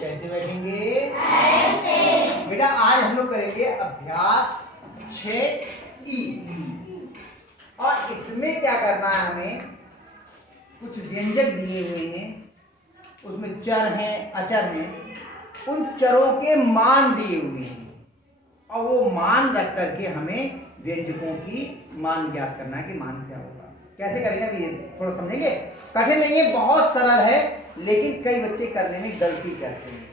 कैसे बैठेंगे? ऐसे। बेटा आज हम लोग करेंगे अभ्यास 6E और इसमें क्या करना है, हमें कुछ व्यंजक दिए हुए हैं, उसमें चर हैं, अचर हैं, उन चरों के मान दिए हुए हैं और वो मान रख करके हमें व्यंजकों की मान ज्ञात करना है कि मान क्या होगा। कैसे करेंगे अभी थोड़ा समझेंगे। कठिन नहीं है, बहुत सरल है, लेकिन कई बच्चे करने में गलती करते हैं,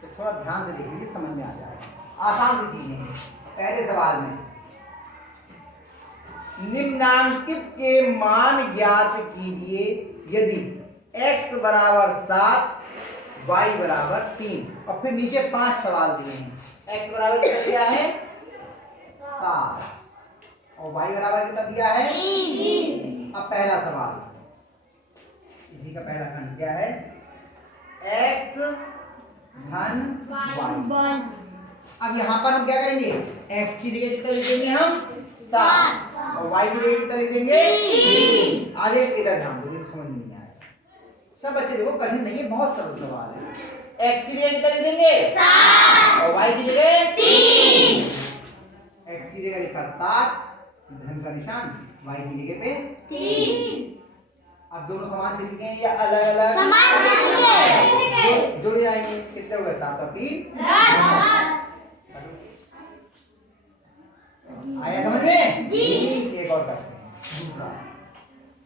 तो थोड़ा ध्यान से देखिए, समझ में आ जाएगा। आसान सी चीजें हैं। पहले सवाल में निम्नांकित के मान ज्ञात कीजिए यदि x बराबर 7 y बराबर 3 और फिर नीचे 5 सवाल दिए हैं। x बराबर कितना दिया है? 7 और y बराबर कितना दिया है? 3। अब पहला सवाल, इसी का पहला खंड क्या है? x धन y। अब यहाँ पर हम क्या करेंगे? x की जगह कितना लिख देंगे हम? 7 और y की जगह कितना लिख देंगे? 3। आगे इधर ध्यान दो, समझ में नहीं आएगा। सब बच्चे देखो, कठिन नहीं है, बहुत सरल सवाल है। x की जगह कितना लिख देंगे? 7 और y की जगह 3। x की जगह लिखा 7, धन का निशान, y की जगह पे 3। अब दोनों समान चिन्ह के या अलग अलग? समान चिन्ह के। जुड़ जाएंगे। कितने हो गए? 7 और 3 10। आया समझ में? जी। एक और करते हैं, दूसरा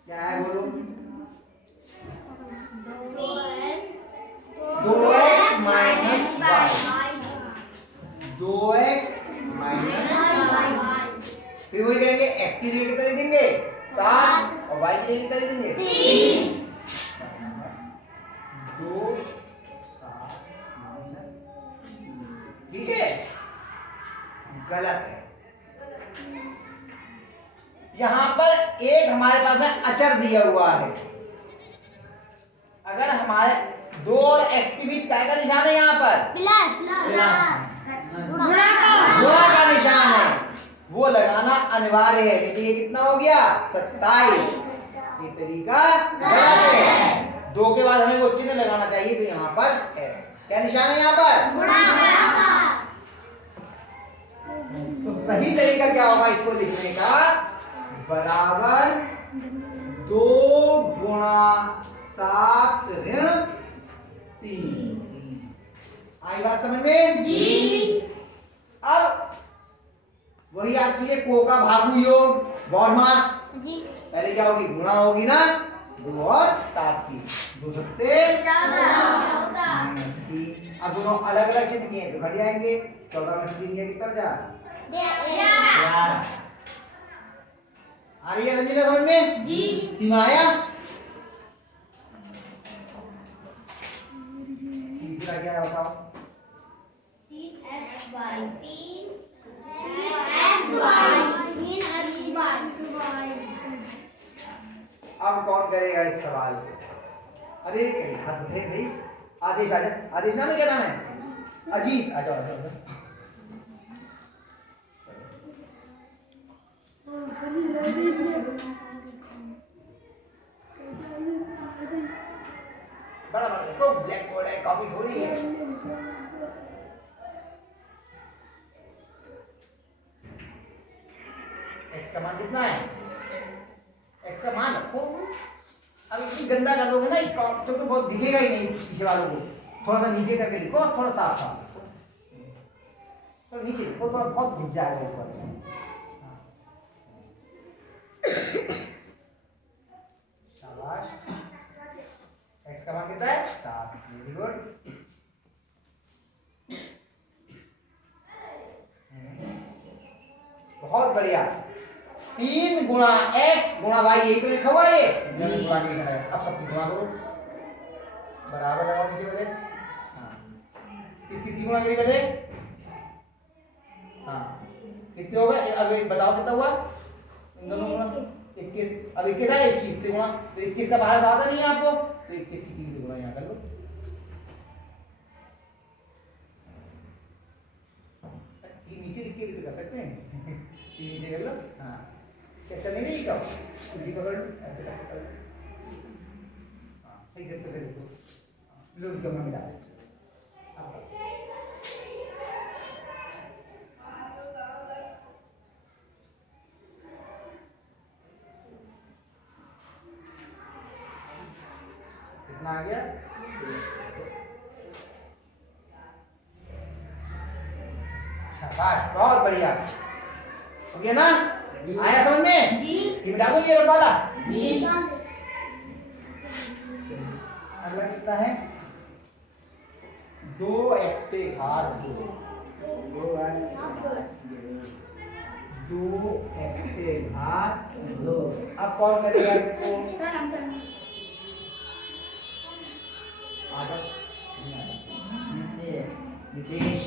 क्या है बोलो? 2x minus y। 2x minus y। फिर वही करेंगे, x की जगह कितना लिख देंगे? 7 और y की जगह कितना लिख देंगे? 3। 2 7 माइनस, ठीक है? गलत है। यहां पर एक हमारे पास में अचर दिया हुआ है। अगर हमारे 2 और x के बीच क्या का निशान है? यहाँ पर प्लस, गुणा का निशान है, वो लगाना अनिवार्य है। लेकिन ये कितना हो गया? 27। ये तरीका गलत है। 2 के बाद हमें वो चिन्ह लगाना चाहिए, तो यहाँ पर है क्या निशान है? यहाँ पर गुणा का। तो सही तरीका क्या होगा इसको लिखने का? बराबर 2 गुणा 7 ऋण 3। आई बात समझ में? जी। अब वही आती है को का भागु योग, बॉडमास जी। पहले क्या होगी? गुणा होगी ना, 2 और 7 की, 2 सत्ते 14। अब दोनों अलग अलग चिन्ह किए तो घट जाएंगे। 14 में से 3 गया कितना बचा? 11। आ रही है रंजीला समझ में? जी। सीमाया तीसरा क्या है बताओ? 3xy 3xy। अब कौन करेगा इस सवाल को? अरे कहीं हाथ उठे भाई। आदेश आ जाए। आदेश नाम क्या नाम है? अजीत। आ जाओ आ जाओ। बड़ा बड़ा देखो, ब्लैक बोर्ड है, कॉपी थोड़ी है। x का मान कितना है? x का मान रखो। अब इतनी गंदा कर दोगे ना, तो बहुत दिखेगा ही नहीं पीछे वालों को। थोड़ा सा नीचे करके लिखो और थोड़ा साफ साफ लिखो। तो नीचे लिखो, थोड़ा बहुत घुस जाएगा ऊपर। शाबाश। x का मान कितना है? 7। Very good. बहुत बढ़िया। 3 गुणा x गुणा y, यही तो लिखा हुआ है। ये गुणा नहीं लिखा है। अब सब गुणा करो, बराबर लगाओ नीचे वाले। हाँ, किसकी गुणा करिए पहले? हाँ, कितने होगा? अब बताओ कितना हुआ इन दोनों गुणा? 21। अब 21 है, 21 से गुणा, तो 21 का बाहर आता नहीं है आपको, तो 21 की 3 से गुणा यहाँ कर लो। नीचे लिख के भी तो कर सकते हैं। नीचे कर लो। हाँ, कैसा नहीं है? कुछ पकड़ लो, ऐसे पकड़ लो। हाँ, सही से लिखो। रुक जाओ मम्मी डाल। कितना आ गया? शाबाश, बहुत बढ़िया। हो गया ना? आया समझ में? जी। मिटा दो ये वाला। जी। अगला कितना है? 2x पे घात 2। 2x पे घात 2। अब कौन करेगा इसको? नितेश,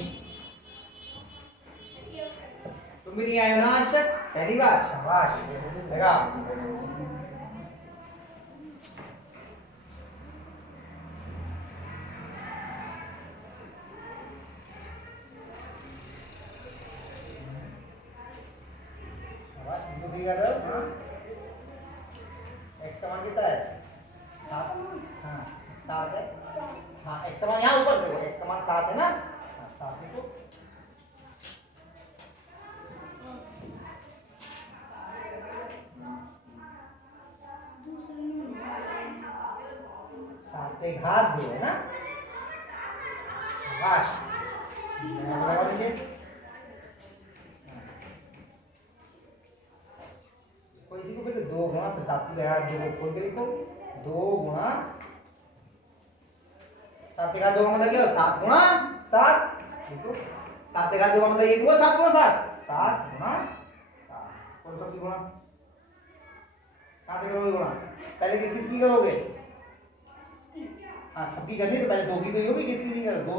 तुम भी नहीं आए ना आज तक? पहली बार? शाबाश, लगा। शाबाश, तुम तो सही कर रहे हो। हाँ, x का मान कितना है? 7। हाँ 7 है। हाँ x का मान यहाँ ऊपर देखो, x का मान 7 है ना? हाँ 7 देखो। सात पे घात 2 है ना? शाबाश, लगाओ नीचे। कोई इसी को फिर 2 गुणा फिर 7 पे घात 2 को खोल के लिखो। 2 गुणा 7 पे घात 2 का मतलब क्या हो? 7 गुणा 7। देखो 7 पे घात 2 का मतलब ये हुआ 7 गुणा 7। 7 गुणा 7। कौन सा की गुणा? कहाँ से करोगे गुणा? पहले किस किस की करोगे? हाँ सबकी करनी तो पहले 2 की तो ही होगी, किस की करो? 2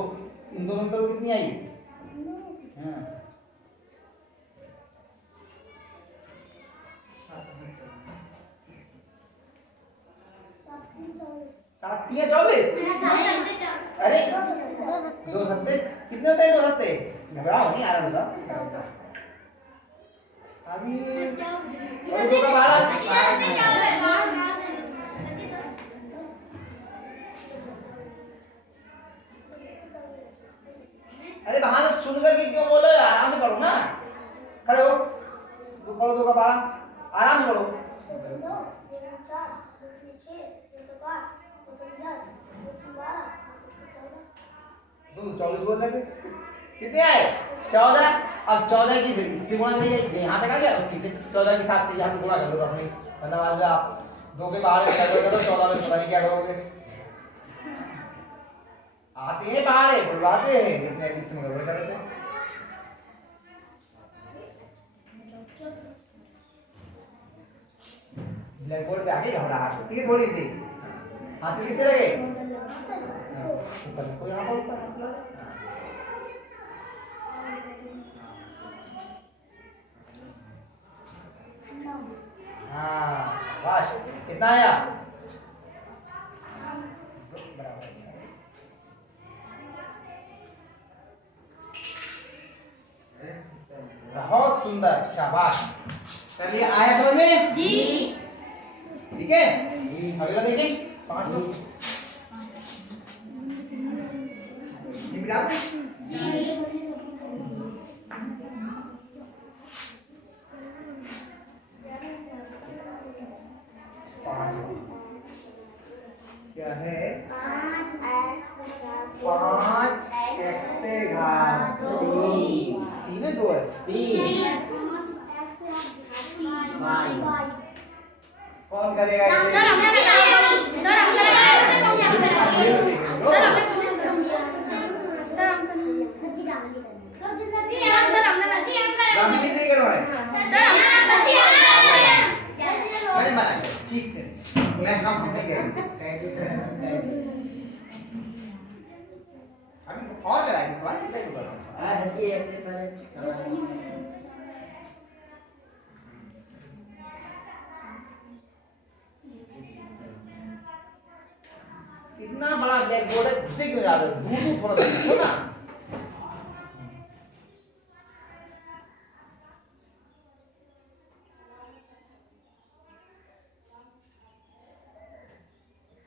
इन दोनों करो, कितनी आई? हाँ 7 3 24। अरे 2 सत्ते कितने होते हैं? 2 सत्ते घबराओ नहीं, आराम से। अभी 2 का 12। अरे कहाँ से सुन करके क्यों बोलो? आराम से पढ़ो ना। खड़े हो, तो पढ़ो 2 का 12, आराम से पढ़ो। 24 बोल रहे थे, कितने आए? 14। अब 14 की फिर इससे गुणा करिए, यहाँ तक आ गया, उसकी फिर 14 की 7 से यहाँ गुणा कर लो अपने। मतलब मान लो आप 2 के 12 में करो, 14 में पता नहीं क्या करोगे। आते हैं बाहर है, बुलवाते हैं, इतने इसमें गड़बड़ कर देते हैं। ब्लैक बोर्ड पे आके घबराहट होती है थोड़ी सी। हासिल कितने लगे? ऊपर को यहाँ पर ऊपर हासिल लगे। हाँ वाश, कितना आया? बराबर। बहुत सुंदर, शाबाश। चलिए आया समझ में? जी। ठीक है, अगला देखें। 5 लोग क्या है? 5x पे घात 3। 3 है 2 है 3। कौन करेगा इसे? रामी से करवाए। मैंने मना किया, ठीक है, मैं हम नहीं करेंगे। अभी और कराएंगे सवाल, कितना इतना बड़ा ब्लैक बोर्ड है, घुसे क्यों जा रहे हो? दूर थोड़ा देखो ना।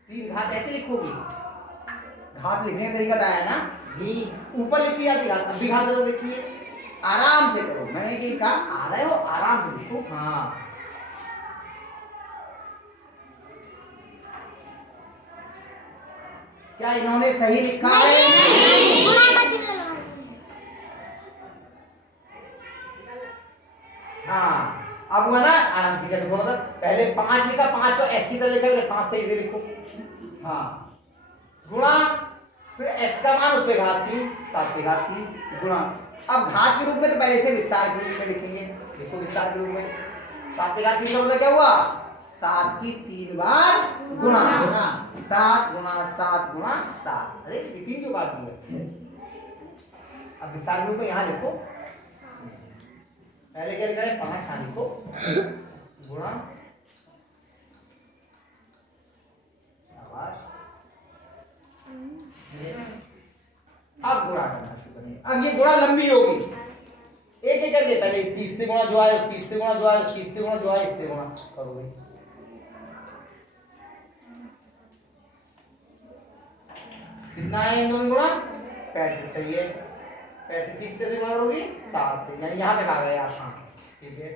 तीन घास ऐसे लिखोगी, घात लिखने का तरीका बताया ना, घी ऊपर लिखी जाती घात, अभी घात तो लिखिए, आराम से करो, मैंने ये कहा आ रहे हो आराम से लिखो। हाँ क्या इन्होंने सही लिखा है? हाँ अब हुआ ना, आराम से लिखो, मतलब पहले 5 लिखा, 5 को एस की तरह लिखा, फिर 5 से इधर लिखो। हाँ गुणा, फिर x का मान उस पे घात 3, 7 पे घात 3 गुणा। अब घात के रूप में तो पहले से विस्तार के रूप में लिखेंगे, देखो विस्तार के रूप में 7 पे घात 3 का मतलब क्या हुआ, 7 की 3 बार गुणा, 7 गुणा 7 गुणा 7। अरे ये 3 क्यों काट दिया? अब विस्तार के रूप में यहाँ लिखो, पहले क्या लिखा है 5, यहाँ लिखो गुणा, अब गुणा करना शुरू करेंगे। अब ये गुणा लंबी होगी, एक एक करके, पहले इसकी इससे गुणा जो है, उसकी इससे गुणा जो है, उसकी इससे गुणा जो है, इससे गुणा करोगे। कितना है इन दोनों गुणा? 35 सही है। 35 कितने से गुणा करोगे? 7 से, यानी यहाँ तक आ गए आप। हाँ ठीक है,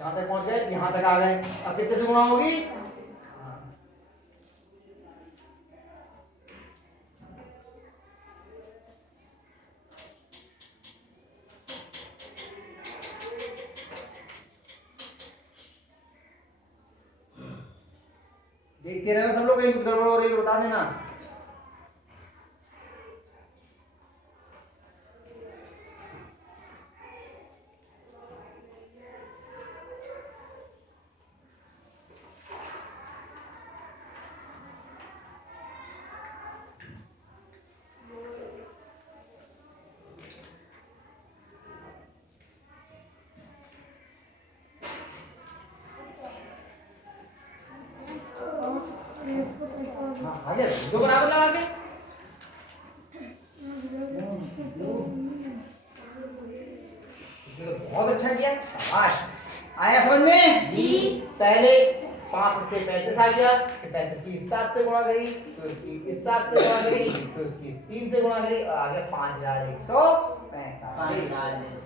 कहाँ तक पहुंच गए? यहाँ तक आ गए। अब कितने से गुणा होगी? देखते रहना सब लोग, कहीं कुछ गड़बड़ हो रही है तो बता देना। जो बराबर लगा के बहुत अच्छा किया, शाबाश। आया समझ में? जी। पहले 5 से 35 आ गया, फिर 35 की इस 7 से गुणा करी, फिर उसकी इस 7 से गुणा करी, फिर उसकी 3 से गुणा करी, और आ गया 5145।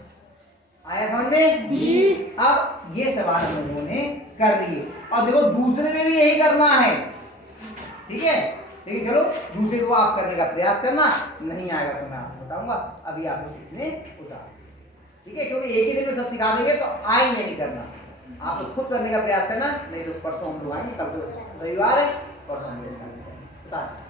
आया समझ में? जी। अब ये सवाल हम लोगों ने कर लिए, और देखो दूसरे में भी यही करना है, ठीक है? लेकिन चलो दूसरे को आप करने का प्रयास करना, नहीं आएगा तो मैं आपको बताऊंगा अभी आप लोग कितने उतार, ठीक है? क्योंकि एक ही दिन में सब सिखा देंगे तो आएंगे नहीं करना, आप लोग खुद करने का प्रयास करना, नहीं तो परसों हम लोग आएंगे, कल तो रविवार है, परसों हम लोग उतार